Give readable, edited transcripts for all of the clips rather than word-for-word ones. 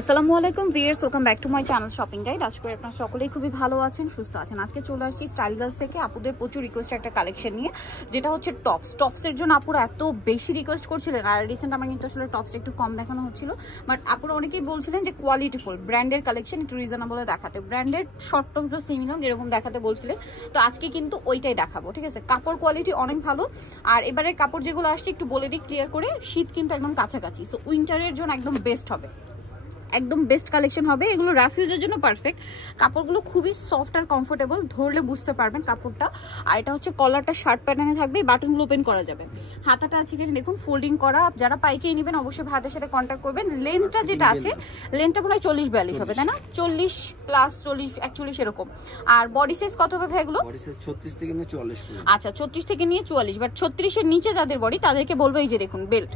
আসসালামু আলাইকুম viewers, welcome back to my channel shopping guide. আশা করি আপনারা সকলেই খুবই ভালো আছেন, সুস্থ আছেন। আজকে চলে আসছি স্টাইল গার্লস থেকে আপুদের প্রচুর রিকোয়েস্টের একটা কালেকশন নিয়ে, যেটা হচ্ছে টপসের জন্য আপুরা এত বেশি রিকোয়েস্ট করছিলেন। আর রিসেন্ট আমার কিন্তু আসলে টপসটা একটু কম দেখানো হচ্ছিল, বাট আপুরা অনেকেই বলছিলেন যে কোয়ালিটিফুল ব্র্যান্ডের কালেকশন একটু রিজনেবলে দেখাতে, ব্র্যান্ডের শর্ট টপ সেমি লং এরকম দেখাতে বলছিলেন। তো আজকে কিন্তু ওইটাই দেখাবো, ঠিক আছে? কাপড় কোয়ালিটি অনেক ভালো। আর এবারের কাপড় যেগুলো আসছে একটু বলে দিই ক্লিয়ার করে, শীত কিন্তু একদম কাছাকাছি, সো উইন্টারের জন্য একদম বেস্ট হবে, একদম বেস্ট কালেকশন হবে। এগুলো রাফিউজের জন্য পারফেক্ট। কাপড়গুলো খুবই সফট আর কমফোর্টেবল, ধরলে বুঝতে পারবেন কাপড়টা। আর এটা হচ্ছে কলারটা শার্ট প্যাটার্নে থাকবে, বাটনগুলো ওপেন করা যাবে। হাতাটা আছে এখানে দেখুন ফোল্ডিং করা। যারা পাইকারি নেবেন অবশ্যই ভাইদের সাথে কন্ট্যাক্ট করবেন। লেন্থটা যেটা আছে, লেন্থটা মনে হয় 40-42 হবে, তাই না? 40 প্লাস 40-41 এরকম। আর বডি সাইজ কত হবে ভাই এগুলো? বডি সাইজ 36 থেকে নিয়ে 44। আচ্ছা, 36 থেকে নিয়ে 44, বাট 36 এর নিচে যাদের বডি তাদেরকে বলবো এই যে দেখুন বেল্ট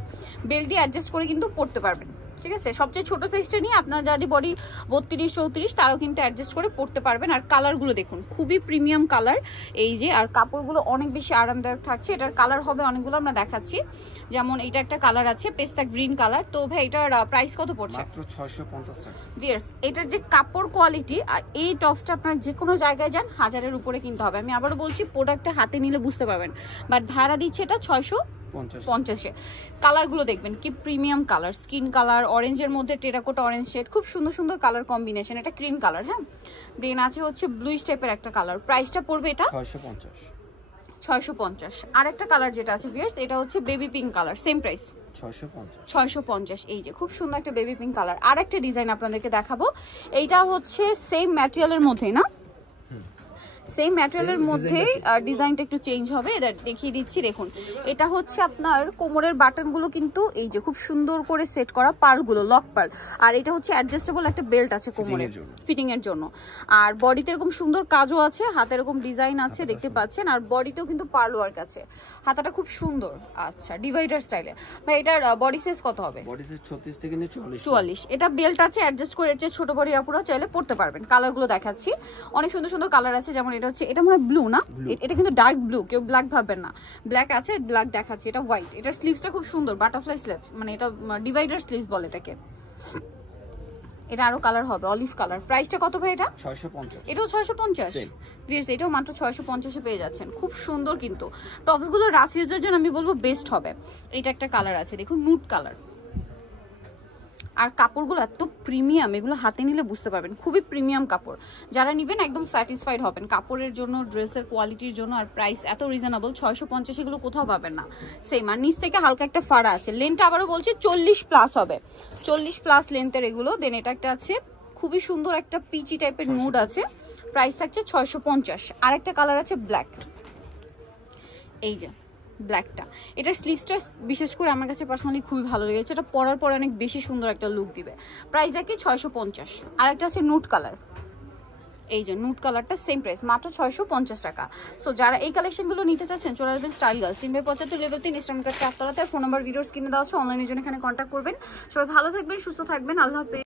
দিয়ে অ্যাডজাস্ট করে কিন্তু পরতে পারবেন, ঠিক আছে? সবচেয়ে ছোট সাইজটা নিয়ে আপনার যদি বডি 32-34 তারাও কিন্তু অ্যাডজাস্ট করে পড়তে পারবেন। আর কালারগুলো দেখুন খুবই প্রিমিয়াম কালার, এই যে। আর কাপড়গুলো অনেক বেশি আরামদায়ক থাকছে। এটার কালার হবে অনেকগুলো, আমরা দেখাচ্ছি। যেমন এটা একটা কালার আছে পেস্তা গ্রিন কালার। তো ভাই এটার প্রাইস কত পড়ছে? মাত্র 650 টাকা। ভিউয়ার্স, এটার যে কাপড় কোয়ালিটি, এই টপসটা আপনার যে কোনো জায়গায় যান 1000-এর উপরে কিনতে হবে। আমি আবারও বলছি, প্রোডাক্টটা হাতে নিলে বুঝতে পারবেন, বাট ভাড়া দিচ্ছে এটা 650-এ। কালারগুলো দেখবেন কি প্রিমিয়াম কালার, স্কিন কালার, অরেঞ্জের মধ্যে টেরাকোটা অরেঞ্জ শেড, খুব সুন্দর সুন্দর কালার কম্বিনেশন। এটা ক্রিম কালার, হ্যাঁ। দেন আছে হচ্ছে ব্লুইশ টাইপের একটা কালার। প্রাইসটা পড়বে এটা 650। আর একটা কালার যেটা আছে ভিউয়ার্স, এটা হচ্ছে baby pink colour, same price 650। এই যে খুব সুন্দর একটা বেবি পিঙ্ক কালার। আর একটা ডিজাইন আপনাদেরকে দেখাবো, এইটা হচ্ছে সেম ম্যাটেরিয়ালের মধ্যেই না, সেম ম্যাটেরিয়ালের মধ্যে ডিজাইনটা একটু চেঞ্জ হবে। এটা দেখিয়ে দিচ্ছি, দেখুন। এটা হচ্ছে আপনার কোমরের বাটনগুলো কিন্তু এই যে খুব সুন্দর করে সেট করা, পার্লগুলো লক পার্ল। আর এটা হচ্ছে অ্যাডজাস্টেবল একটা বেল্ট আছে কোমরে ফিটিং এর জন্য। আর বডিতে এরকম সুন্দর কাজও আছে, হাতে এরকম ডিজাইন আছে দেখতে পাচ্ছেন। আর বডিতেও কিন্তু পার্ল ওয়ার্ক আছে, হাতাটা খুব সুন্দর। আচ্ছা, ডিভাইডার স্টাইলে। ভাই এটার বডি সাইজ কত হবে? বডি সাইজ 36 থেকে নিয়ে 44। এটা বেল্ট আছে, অ্যাডজাস্ট করে যে ছোট বডির আপুরা চাইলে পড়তে পারবেন। কালারগুলো দেখাচ্ছি, অনেক সুন্দর সুন্দর কালার আছে। যেমন এটা হচ্ছে, এটা মনে হয় ব্লু না, এটা কিন্তু ডার্ক ব্লু, কেউ ব্ল্যাক ভাববেন না। ব্ল্যাক আছে, ব্ল্যাক দেখাচ্ছে। এটা হোয়াইট। এটার স্লিভসটা খুব সুন্দর, বাটারফ্লাই স্লিভ, মানে এটা ডিভাইডার স্লিভস বলে এটাকে। এটা আরো কালার হবে, অলিভ কালার। প্রাইসটা কত ভাই এটা? 650। এটাও 650। ভিউয়ার্স, এটাও মাত্র 650-এ পেয়ে যাচ্ছেন। খুব সুন্দর কিন্তু টপসগুলো রাফিউজের জন্য আমি বলবো বেস্ট হবে। এটা একটা কালার আছে দেখুন, নুট কালার। আর কাপড়গুলো এত প্রিমিয়াম, এগুলো হাতে নিলে বুঝতে পারবেন, খুবই প্রিমিয়াম কাপড়। যারা নেবেন একদম স্যাটিসফাইড হবেন কাপড়ের জন্য, ড্রেসের কোয়ালিটির জন্য। আর প্রাইস এত রিজনেবল, 650, এগুলো কোথাও পাবেন না। সেম। আর নিচ থেকে হালকা একটা ফাড়া আছে। লেন্থটা আবারও বলছি 40 প্লাস হবে, 40 প্লাস লেন্থের এগুলো। দেন এটা একটা আছে খুবই সুন্দর একটা পিচি টাইপের নুড আছে, প্রাইস থাকছে 650। আর একটা কালার আছে ব্ল্যাক, এই যে ব্ল্যাকটা। এটার স্লিভসটা বিশেষ করে আমার কাছে পার্সোনালি খুবই ভালো লেগেছে, এটা পরার পরে অনেক বেশি সুন্দর একটা লুক দিবে। প্রাইস দেখি 650। আর একটা আছে নুট কালার, এই যে নুট কালারটা সেম প্রাইস, মাত্র 650 টাকা। সো যারা এই কালেকশনগুলো নিতে চাচ্ছেন চলে আসবেন স্টাইল গার্লস, 3/75 লেভেল 3 ইস্টার্ন কাট 4 তলাতে। ফোন নাম্বার ভিডিওস কিনে দেওয়া আছে, অনলাইনের জন্য এখানে কন্ট্যাক্ট করবেন। সবাই ভালো থাকবেন, সুস্থ থাকবেন, আল্লাহ হাফেজ।